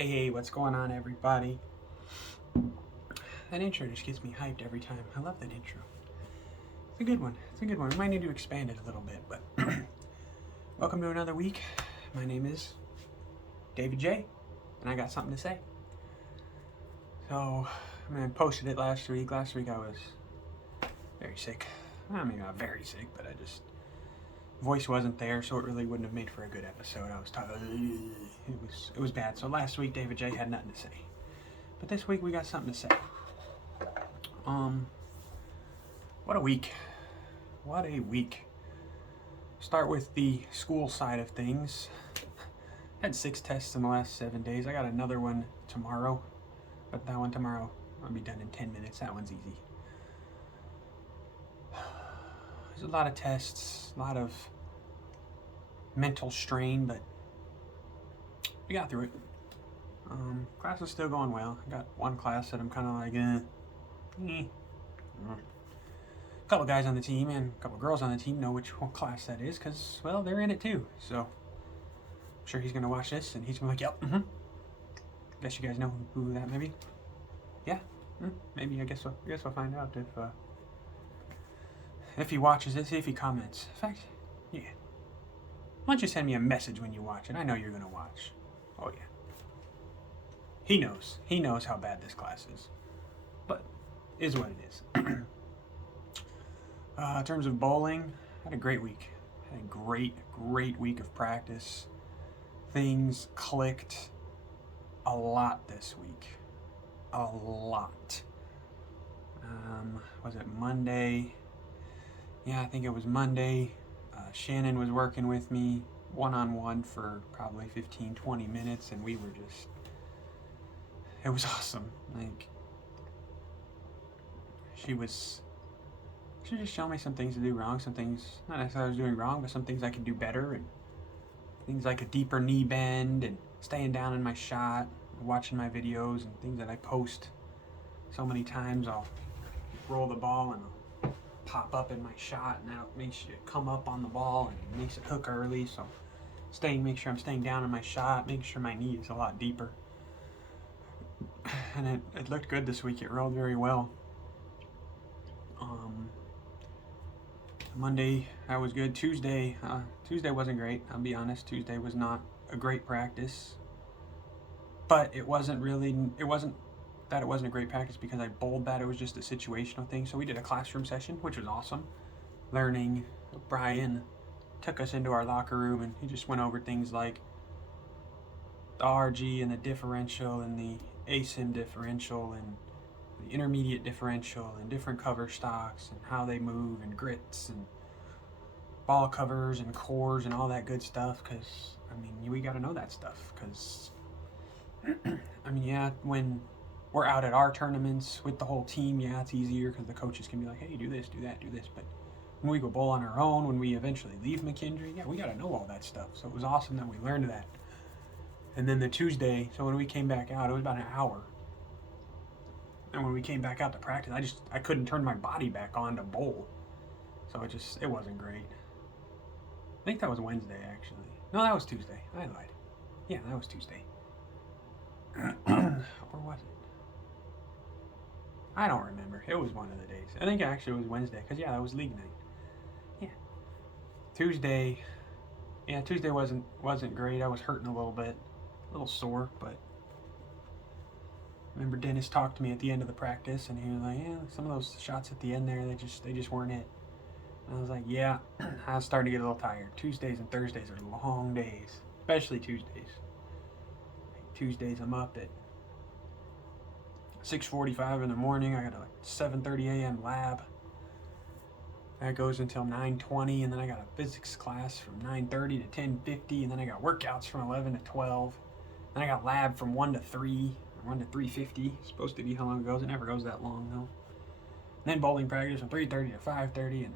Hey, what's going on, everybody? That intro just gets me hyped every time. I love that intro. It's a good one. We might need to expand it a little bit, but welcome to another week. My name is David J, and I got something to say. So, I posted it last week. Last week I was very sick. I mean, not very sick, but voice wasn't there, so it really wouldn't have made for a good episode. I was tired. It was bad. So last week David J had nothing to say, but this week we got something to say. What a week! What a week! Start with the school side of things. Had 6 tests in the last 7 days. I got another one tomorrow, but that one tomorrow I'll be done in 10 minutes. That one's easy. There's a lot of tests, a lot of mental strain, but we got through it. Class is still going well. I got one class that I'm kind of like, A couple guys on the team and a couple girls on the team know which class that is because, well, they're in it too. So I'm sure he's going to watch this and he's going to be like, yep, Guess you guys know who that may be. Yeah, maybe. I guess we'll find out if he watches this, if he comments. In fact, yeah. Why don't you send me a message when you watch it? I know you're going to watch. Oh, yeah. He knows. He knows how bad this class is. But is what it is. In terms of bowling, I had a great week. I had a great week of practice. Things clicked a lot this week. A lot. Was it Monday? Yeah, I think it was Monday. Shannon was working with me one-on-one for probably 15-20 minutes, and we were just, it was awesome. Like, she just showed me some things to do wrong, some things, not necessarily I was doing wrong, but some things I could do better, and things like a deeper knee bend, and staying down in my shot, watching my videos, and things that I post so many times. I'll roll the ball and I'll pop up in my shot, and that makes you come up on the ball and makes it hook early. So make sure I'm staying down in my shot, making sure my knee is a lot deeper. And it looked good this week. It rolled very well. Monday that was good. Tuesday wasn't great. I'll be honest. Tuesday was not a great practice, but it wasn't a great practice because I bowled that. It was just a situational thing. So we did a classroom session, which was awesome. Learning. Brian took us into our locker room and he just went over things like the RG and the differential and the ASIM differential and the intermediate differential and different cover stocks and how they move and grits and ball covers and cores and all that good stuff, because I mean we got to know that stuff, because I mean, yeah, when we're out at our tournaments with the whole team, yeah, it's easier because the coaches can be like, hey, do this, do that, do this. But when we go bowl on our own, when we eventually leave McKendree, yeah, we got to know all that stuff. So it was awesome that we learned that. And then the Tuesday, so when we came back out, it was about an hour. And when we came back out to practice, I couldn't turn my body back on to bowl. So it wasn't great. I think that was Wednesday, actually. No, that was Tuesday. I lied. Yeah, that was Tuesday. Or was it? I don't remember. It was one of the days. I think actually it was Wednesday, because yeah, that was league night. Yeah. Tuesday wasn't great. I was hurting a little bit. A little sore, but I remember Dennis talked to me at the end of the practice, and he was like, yeah, some of those shots at the end there, they just weren't it. And I was like, yeah, I was starting to get a little tired. Tuesdays and Thursdays are long days, especially Tuesdays. Tuesdays I'm up at 6:45 in the morning. I got a 7:30 a.m. lab. That goes until 9:20, and then I got a physics class from 9:30 to 10:50, and then I got workouts from 11 to 12. Then I got lab from 1 to 3, or 1 to 3:50. It's supposed to be how long it goes. It never goes that long though. And then bowling practice from 3:30 to 5:30, and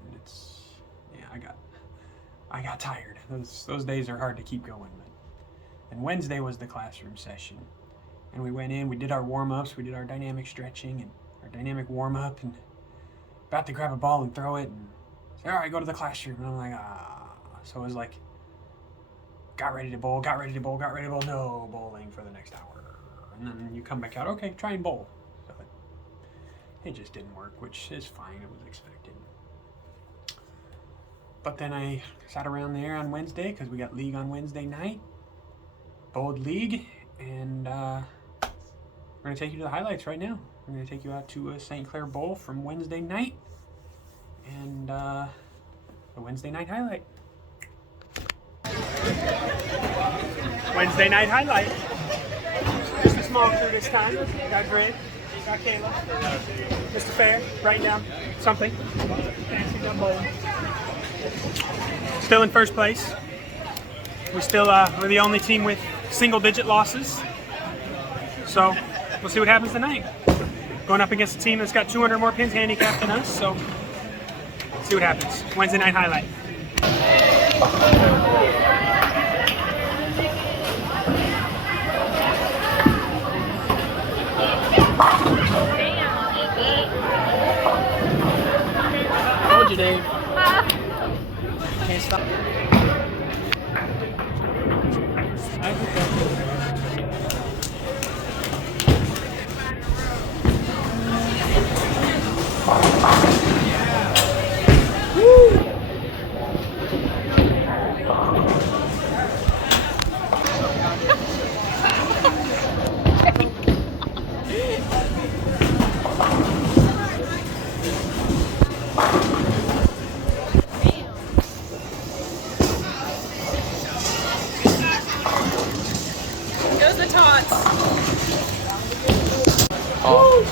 I got tired. Those days are hard to keep going. And Wednesday was the classroom session. And we went in, we did our warm-ups, we did our dynamic stretching and our dynamic warm-up, and about to grab a ball and throw it, and say, all right, go to the classroom. And I'm like, So it was like, got ready to bowl, no bowling for the next hour. And then you come back out, okay, try and bowl. So it just didn't work, which is fine. It was expected. But then I sat around there on Wednesday because we got league on Wednesday night. Bowled league. And we're going to take you to the highlights right now. We're going to take you out to a St. Clair Bowl from Wednesday night. And the Wednesday night highlight. Wednesday night highlight. Just a small crew this time. Got Greg, got Kayla, Mr. Fair, writing down something. Fancy done bowling. Still in first place. We still we're the only team with single-digit losses. So we'll see what happens tonight. Going up against a team that's got 200 more pins handicapped than us. So see what happens. Wednesday night highlight. Told you, Dave. Can't stop. Goes the tots. Oh.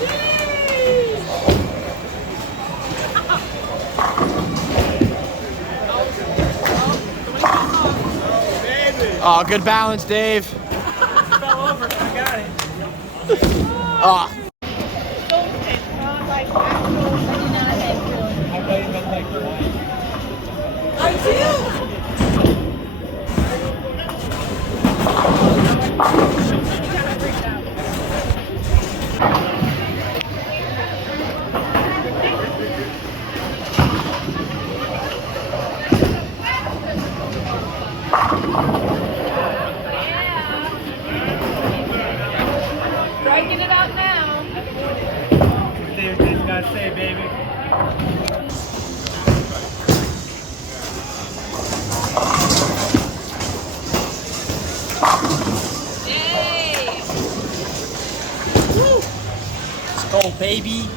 Oh, good balance, Dave. Fell over, I got it. Oh. I do. Striking it out now. See what these guys say, baby. Yay! Let's go, baby.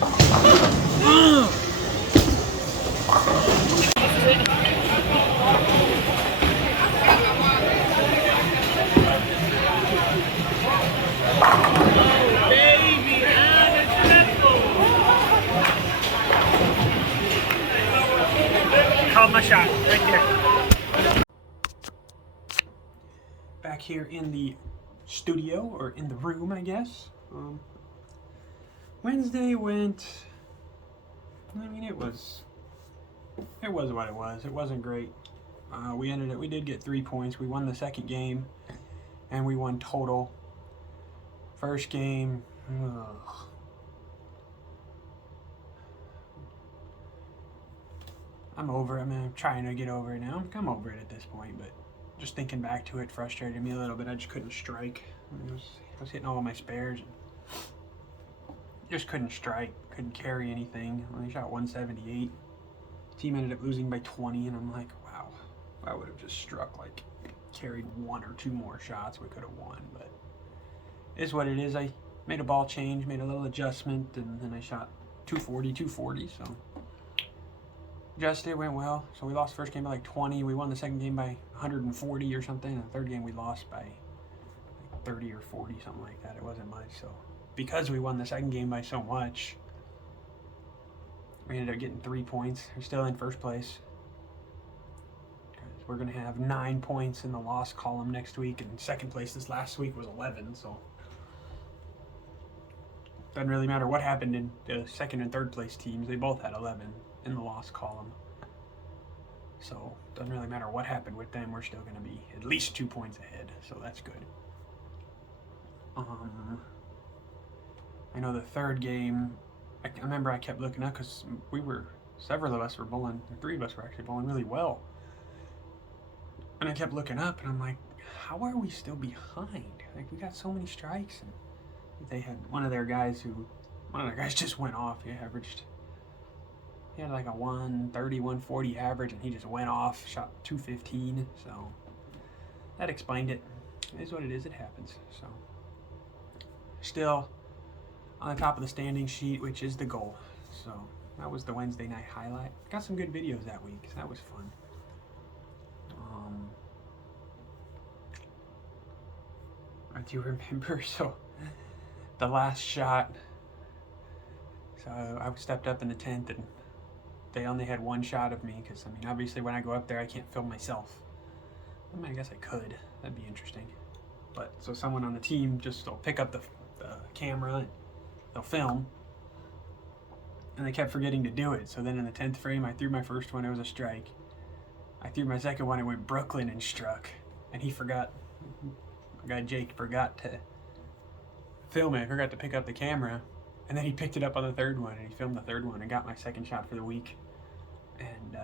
Called my shot right there. Back here in the studio, or in the room, I guess. Wednesday went. I mean, it was what it was. It wasn't great. We did get 3 points. We won the second game, and we won total. First game, I'm over it. I mean, I'm trying to get over it now. I'm over it at this point, but just thinking back to it frustrated me a little bit. I just couldn't strike. I was hitting all of my spares. Just couldn't strike. Couldn't carry anything. I only shot 178. Team ended up losing by 20, and I'm like, wow. If I would have just struck, like, carried 1 or 2 more shots, we could have won. But it's what it is. I made a ball change, made a little adjustment, and then I shot 240, so adjusted, it went well. So we lost the first game by like 20. We won the second game by 140 or something. And the third game we lost by like 30 or 40, something like that. It wasn't much. So because we won the second game by so much, we ended up getting 3 points. We're still in first place. We're going to have 9 points in the loss column next week. And second place this last week was 11. So doesn't really matter what happened in the second and third place teams. They both had 11 in the loss column. So doesn't really matter what happened with them. We're still going to be at least 2 points ahead. So that's good. I know the third game, I remember I kept looking up because several of us were bowling, 3 of us were actually bowling really well. And I kept looking up and I'm like, how are we still behind? Like, we got so many strikes. And They had one of their guys just went off. He had like a 130, 140 average, and he just went off, shot 215. So that explained it. It is what it is. It happens. So still on the top of the standing sheet, which is the goal. So that was the Wednesday night highlight. Got some good videos that week. So that was fun. I do remember. So the last shot. So I stepped up in the tent and they only had one shot of me because, I mean, obviously when I go up there, I can't film myself. I mean, I guess I could. That'd be interesting. But so someone on the team just will pick up the camera and they'll film. And they kept forgetting to do it. So then in the 10th frame, I threw my first one. It was a strike. I threw my second one. It went Brooklyn and struck. And he forgot. My guy Jake forgot to film it. I forgot to pick up the camera. And then he picked it up on the third one, and he filmed the third one and got my second shot for the week. And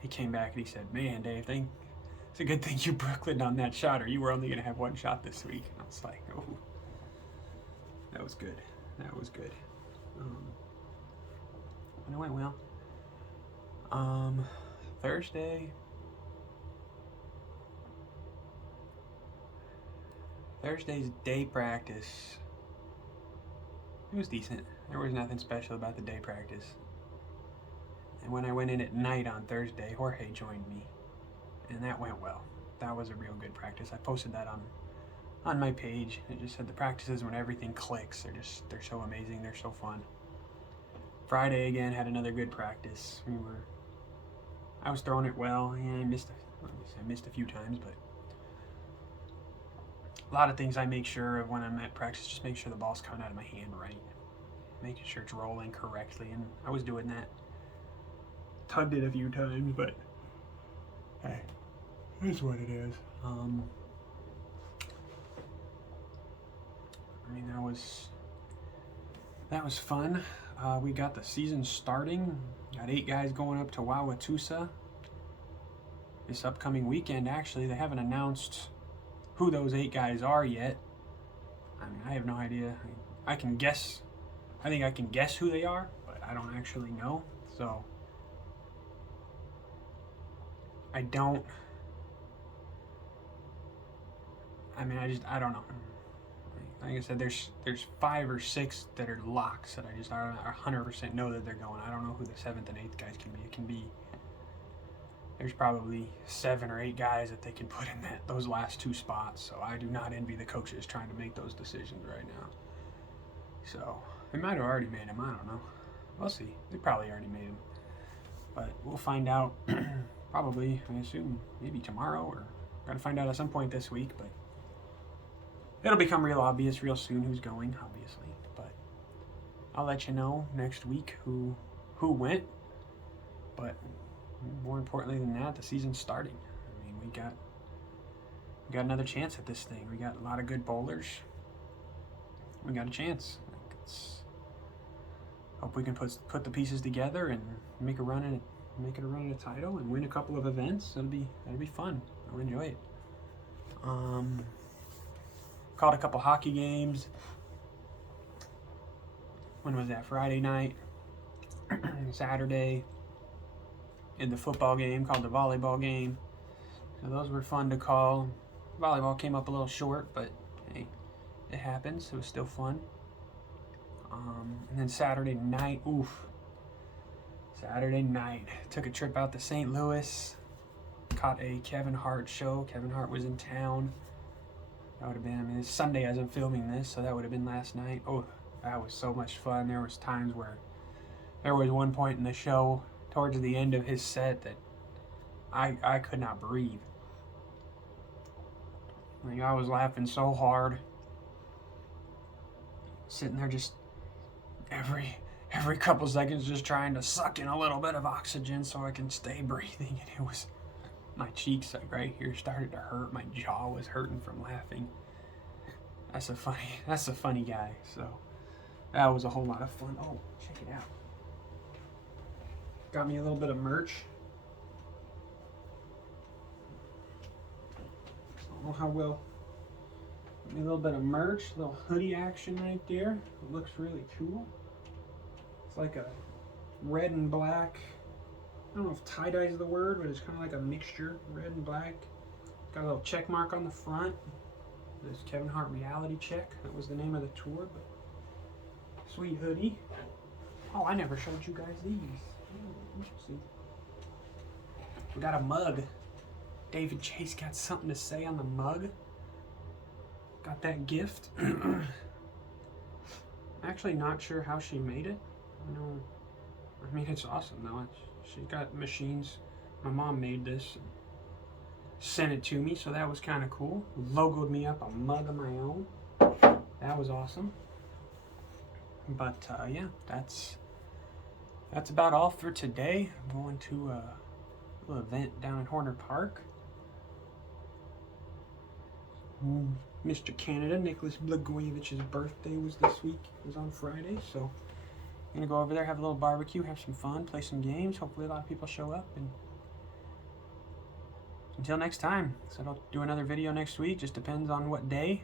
he came back and he said, "Man, Dave, it's a good thing you Brooklyn on that shot, or you were only going to have one shot this week." And I was like, "Oh, that was good. That was good." And it went well. Thursday's day practice. It was decent. There was nothing special about the day practice. And when I went in at night on Thursday, Jorge joined me. And that went well. That was a real good practice. I posted that on my page. It just said the practices when everything clicks. They're so amazing. They're so fun. Friday again had another good practice. I was throwing it well. Yeah, I missed a few times, but a lot of things I make sure of when I'm at practice, just make sure the ball's coming out of my hand right. Making sure it's rolling correctly, and I was doing that. Tugged it a few times, but hey, that's what it is. I mean, that was fun. We got the season starting. Got 8 guys going up to Wauwatosa this upcoming weekend. Actually, they haven't announced who those 8 guys are yet. I mean, I have no idea. I can guess. I think I can guess who they are, but I don't actually know. So I don't. I mean, I don't know. Like I said, there's 5 or 6 that are locks that I don't 100% know that they're going. I don't know who the 7th and 8th guys can be. It can be. There's probably 7 or 8 guys that they can put in those last 2 spots. So I do not envy the coaches trying to make those decisions right now. So they might have already made them. I don't know. We'll see. They probably already made them. But we'll find out probably, I assume, maybe tomorrow, or got to find out at some point this week. But it'll become real obvious real soon who's going, obviously. But I'll let you know next week who went. But more importantly than that, the season's starting. I mean, we got another chance at this thing. We got a lot of good bowlers. We got a chance. Hope we can put the pieces together and make it a run at a title and win a couple of events. That'll be fun. I'll enjoy it. Called a couple hockey games. When was that? Friday night, Saturday. In the football game, called the volleyball game. So those were fun to call. Volleyball came up a little short, but hey, it happens. It was still fun. And then Saturday night, took a trip out to St. Louis. Caught a Kevin Hart show. Kevin Hart was in town. That would have been, I mean, it's Sunday as I'm filming this, so that would have been last night. Oh, that was so much fun. There was times where there was one point in the show towards the end of his set that I could not breathe. Like, I was laughing so hard. Sitting there just every couple seconds just trying to suck in a little bit of oxygen so I can stay breathing. And it was, my cheeks like right here started to hurt. My jaw was hurting from laughing. That's a funny guy. So that was a whole lot of fun. Oh, check it out. Got me a little bit of merch. I don't know how well A little bit of merch, a little hoodie action right there. It looks really cool. It's like a red and black. I don't know if tie-dye is the word, but it's kind of like a mixture, red and black. Got a little check mark on the front. This Kevin Hart reality check. That was the name of the tour. But sweet hoodie. Oh, I never showed you guys these. See. We got a mug. David Chase got something to say on the mug. Got that gift. I'm actually not sure how she made it. I mean, it's awesome though. She's got machines. My mom made this. Sent it to me, so that was kind of cool. Logoed me up a mug of my own. That was awesome. But yeah, that's about all for today. I'm going to a little event down in Horner Park. Mr. Canada, Nicholas Blagojevich's birthday was this week. It was on Friday, so I'm gonna go over there, have a little barbecue, have some fun, play some games. Hopefully a lot of people show up. And until next time, so I'll do another video next week. Just depends on what day.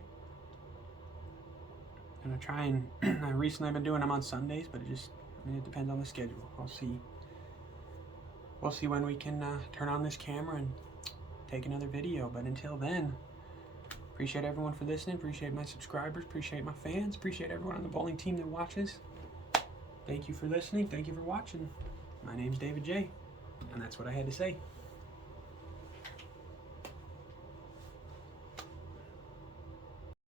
I'm gonna try and recently I've been doing them on Sundays, but it depends on the schedule. I'll see. We'll see when we can turn on this camera and take another video. But until then, appreciate everyone for listening. Appreciate my subscribers. Appreciate my fans. Appreciate everyone on the bowling team that watches. Thank you for listening. Thank you for watching. My name's David J, and that's what I had to say.